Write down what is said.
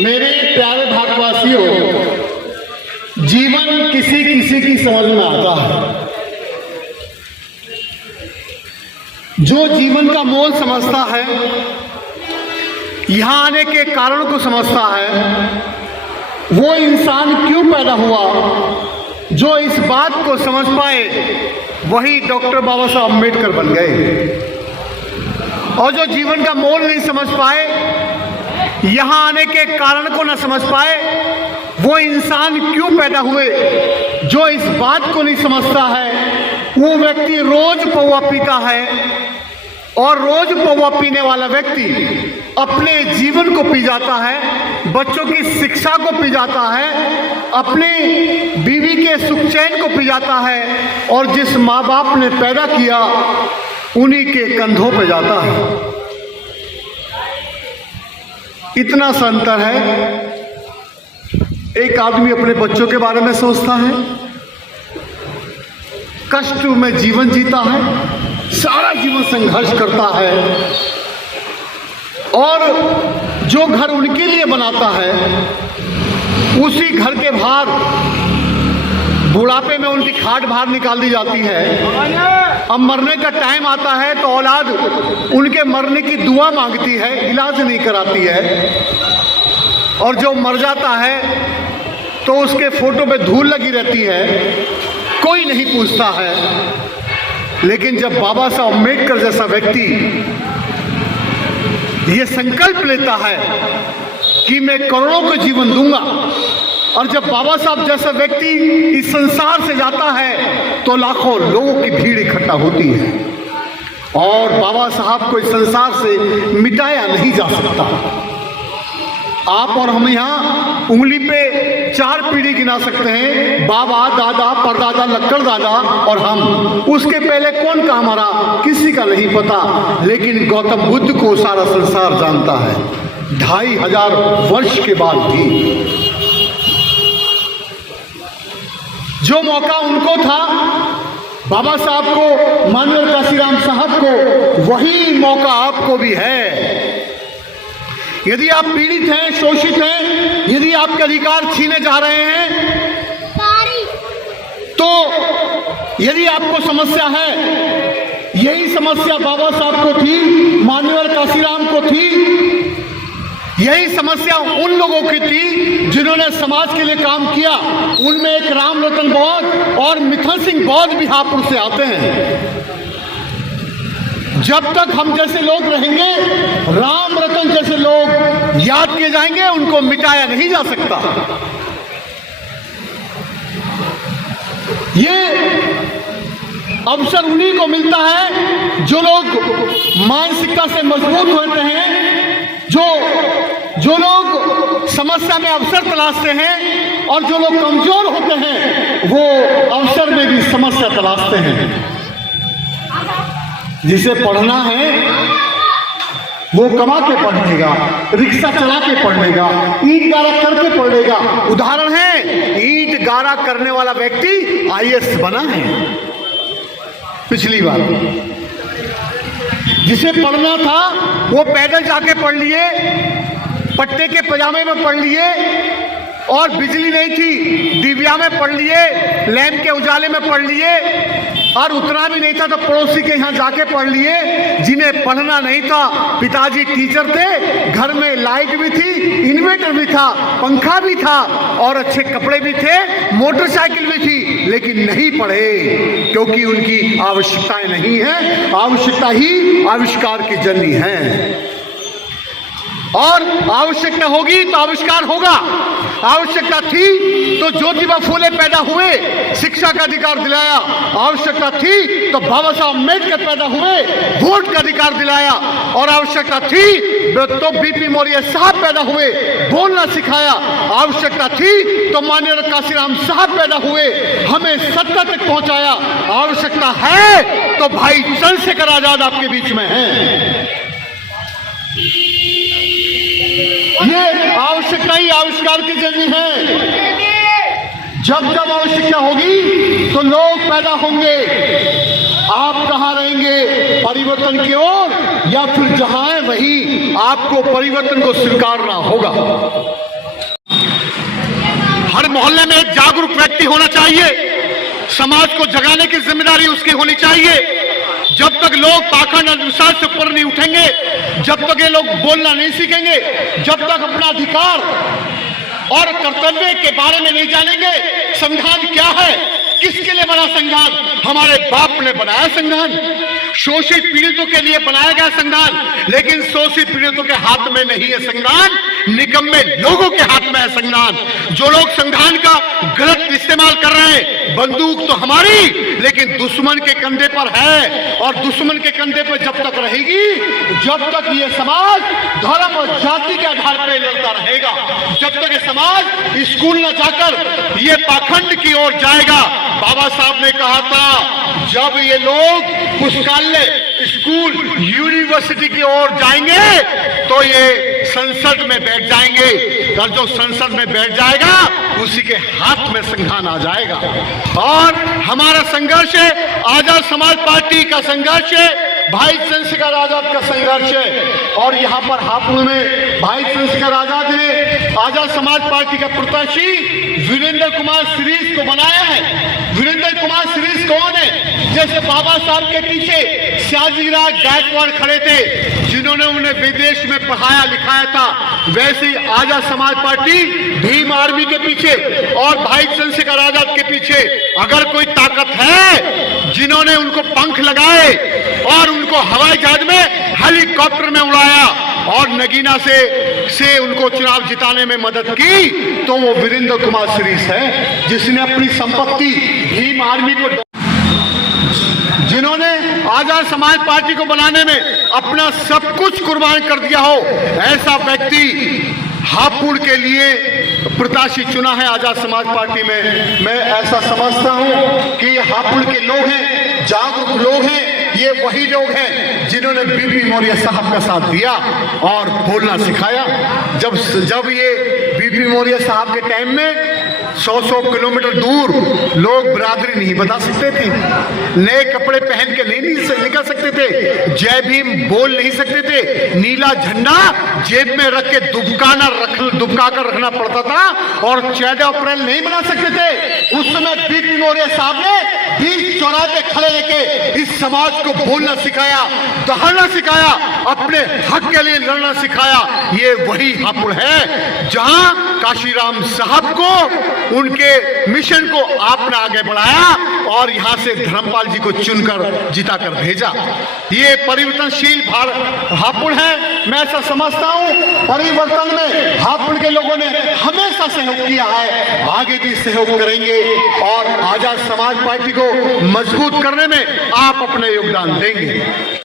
मेरे प्यारे भारतवासियों, जीवन किसी किसी की समझ में आता है। जो जीवन का मोल समझता है, यहाँ आने के कारण को समझता है, वो इंसान क्यों पैदा हुआ, जो इस बात को समझ पाए वही डॉक्टर बाबा साहब अम्बेडकर बन गए। और जो जीवन का मोल नहीं समझ पाए, यहाँ आने के कारण को न समझ पाए, वो इंसान क्यों पैदा हुए, जो इस बात को नहीं समझता है, वो व्यक्ति रोज पौवा पीता है। और रोज पौवा पीने वाला व्यक्ति अपने जीवन को पी जाता है, बच्चों की शिक्षा को पी जाता है, अपने बीवी के सुख चैन को पी जाता है, और जिस माँ बाप ने पैदा किया उन्हीं के कंधों पे जाता है। इतना सा अंतर है। एक आदमी अपने बच्चों के बारे में सोचता है, कष्ट में जीवन जीता है, सारा जीवन संघर्ष करता है, और जो घर उनके लिए बनाता है उसी घर के बाहर बुढ़ापे में उनकी खाट बाहर निकाल दी जाती है। अब मरने का टाइम आता है तो औलाद उनके मरने की दुआ मांगती है, इलाज नहीं कराती है। और जो मर जाता है तो उसके फोटो पे धूल लगी रहती है, कोई नहीं पूछता है। लेकिन जब बाबा साहब अम्बेडकर जैसा व्यक्ति ये संकल्प लेता है कि मैं करोड़ों को जीवन दूंगा, और जब बाबा साहब जैसा व्यक्ति इस संसार से जाता है तो लाखों लोगों की भीड़ इकट्ठा होती है, और बाबा साहब को इस संसार से मिटाया नहीं जा सकता। आप और हम यहाँ उंगली पे 4 पीढ़ी गिना सकते हैं, बाबा, दादा, परदादा, लक्कड़ दादा और हम। उसके पहले कौन कहाँ मरा किसी का नहीं पता, लेकिन गौतम बुद्ध को सारा संसार जानता है। 2500 वर्ष के बाद भी जो मौका उनको था, बाबा साहब को, माननीय काशीराम साहब को, वही मौका आपको भी है। यदि आप पीड़ित हैं, शोषित हैं, यदि आपके अधिकार छीने जा रहे हैं, तो यदि आपको समस्या है, यही समस्या बाबा साहब को थी, माननीय काशीराम को थी, यही समस्या उन लोगों की थी जिन्होंने समाज के लिए काम किया। उनमें एक राम रतन बौद्ध और मिथन सिंह बौद्ध भी हापुड़ से आते हैं। जब तक हम जैसे लोग रहेंगे, राम रतन जैसे लोग याद किए जाएंगे, उनको मिटाया नहीं जा सकता। ये अवसर उन्हीं को मिलता है जो लोग मानसिकता से मजबूत होते हैं, जो लोग समस्या में अवसर तलाशते हैं, और जो लोग कमजोर होते हैं वो अवसर में भी समस्या तलाशते हैं। जिसे पढ़ना है वो कमा के पढ़ लेगा, रिक्शा चला के पढ़ लेगा, ईंट गारा करके पढ़ लेगा। उदाहरण है, ईंट गारा करने वाला व्यक्ति IAS बना है पिछली बार। जिसे पढ़ना था वो पैदल जाके पढ़ लिए, पट्टे के पजामे में पढ़ लिए, और बिजली नहीं थी, डिबिया में पढ़ लिए, लैंप के उजाले में पढ़ लिए, और उतना भी नहीं था तो पड़ोसी के यहाँ जाके पढ़ लिए। जिन्हें पढ़ना नहीं था, पिताजी टीचर थे, घर में लाइट भी थी, इन्वर्टर भी था, पंखा भी था, और अच्छे कपड़े भी थे, मोटरसाइकिल भी थी, लेकिन नहीं पढ़े क्योंकि उनकी आवश्यकताएं नहीं है। आवश्यकता ही आविष्कार की जननी है, और आवश्यकता होगी तो आविष्कार होगा। आवश्यकता थी तो ज्योतिबा फूले पैदा हुए, शिक्षा का अधिकार दिलाया। आवश्यकता थी तो बाबा साहब अम्बेडकर पैदा हुए, वोट का अधिकार दिलाया। और आवश्यकता थी तो BP मौर्य साहब पैदा हुए, बोलना सिखाया। आवश्यकता थी तो माननीय काशीराम साहब पैदा हुए, हमें सत्ता तक पहुंचाया। आवश्यकता है तो भाई चंद्रशेखर आजाद आपके बीच में है। ये आवश्यकता ही आविष्कार की जननी है। जब जब आवश्यकता होगी तो लोग पैदा होंगे। आप कहाँ रहेंगे, परिवर्तन की ओर, या फिर जहां है वहीं आपको परिवर्तन को स्वीकारना होगा। हर मोहल्ले में एक जागरूक व्यक्ति होना चाहिए। समाज को जगाने की जिम्मेदारी उसकी होनी चाहिए। जब तक लोग पाखंड अंधविश्वास से ऊपर नहीं उठेंगे, जब तक ये लोग बोलना नहीं सीखेंगे, जब तक अपना अधिकार और कर्तव्य के बारे में नहीं जानेंगे, संविधान क्या है, किसके लिए बना संविधान, हमारे बाप ने बनाया संविधान, शोषित पीड़ितों के लिए बनाया गया संविधान, लेकिन शोषित पीड़ितों के हाथ में नहीं है संविधान, निकम्मे लोगों के हाथ में है संविधान। जो लोग संविधान का गलत इस्तेमाल कर रहे हैं, बंदूक तो हमारी लेकिन दुश्मन के कंधे पर है, और दुश्मन के कंधे पर जब तक रहेगी, जब तक ये समाज धर्म और जाति के आधार पर लड़ता रहेगा, जब तक ये समाज स्कूल न जाकर ये पाखंड की ओर जाएगा। बाबा साहब ने कहा था, जब ये लोग पुस्तकालय, स्कूल, यूनिवर्सिटी की ओर जाएंगे तो ये संसद में बैठ जाएंगे, और जो संसद में बैठ जाएगा उसी के हाथ में संविधान आ जाएगा। और हमारा संघर्ष है, आजाद समाज पार्टी का संघर्ष है, भाई चंद्रशेखर आजाद का संघर्ष है। और यहाँ पर हापुड़ में भाई चंद्रशेखर आजाद ने आजाद समाज पार्टी का प्रत्याशी वीरेंद्र कुमार सीरीज को बनाया है। वीरेंद्र कुमार सीरीज कौन है? जैसे बाबा साहब के पीछे सयाजीराव गायकवाड़ खड़े थे, जिन्होंने उन्हें विदेश में पढ़ाया लिखाया था, वैसे ही आजाद समाज पार्टी भीम आर्मी के पीछे और भाई चंद्रशेखर आजाद के पीछे अगर कोई ताकत है, जिन्होंने उनको पंख लगाए और उनको हवाई जहाज में, हेलीकॉप्टर में उड़ाया और नगीना से उनको चुनाव जिताने में मदद की, तो वो वीरेंद्र कुमार सीरीज है, जिसने अपनी संपत्ति भीम आर्मी को, जिन्होंने आजाद समाज पार्टी को बनाने में अपना सब कुछ कुर्बान कर दिया हो, ऐसा व्यक्ति हापुड़ के लिए प्रत्याशी चुना है आजाद समाज पार्टी में। मैं ऐसा समझता हूं कि हापुड़ के लोग हैं, जागरूक लोग हैं, ये वही लोग हैं जिन्होंने बीपी मौर्य साहब का साथ दिया और बोलना सिखाया। जब ये बीपी मौर्य साहब के टाइम में 100 किलोमीटर दूर लोग बिरादरी नहीं बता सकते थे, नए कपड़े पहन के नहीं निकल सकते थे, जय भीम बोल नहीं सकते थे, नीला झंडा जेब में रख के दुबका कर रखना पड़ता था, और 14 अप्रैल नहीं बना सकते थे। उस समय बीपी मौर्य साहब ने बीच चौराहे पे खड़े लेके इस समाज को बोलना सिखाया, दहाड़ना सिखाया, अपने हक के लिए लड़ना सिखाया। ये वही हापुड़ है जहां काशीराम साहब को, उनके मिशन को आपने आगे बढ़ाया और यहां से धर्मपाल जी को चुनकर जिताकर भेजा। ये परिवर्तनशील हापुड़ है। मैं ऐसा समझता हूं, परिवर्तन में हापुड़ के लोगों ने हमेशा सहयोग किया है, आगे भी सहयोग करेंगे, और आजाद समाज पार्टी को मजबूत करने में आप अपना योगदान देंगे।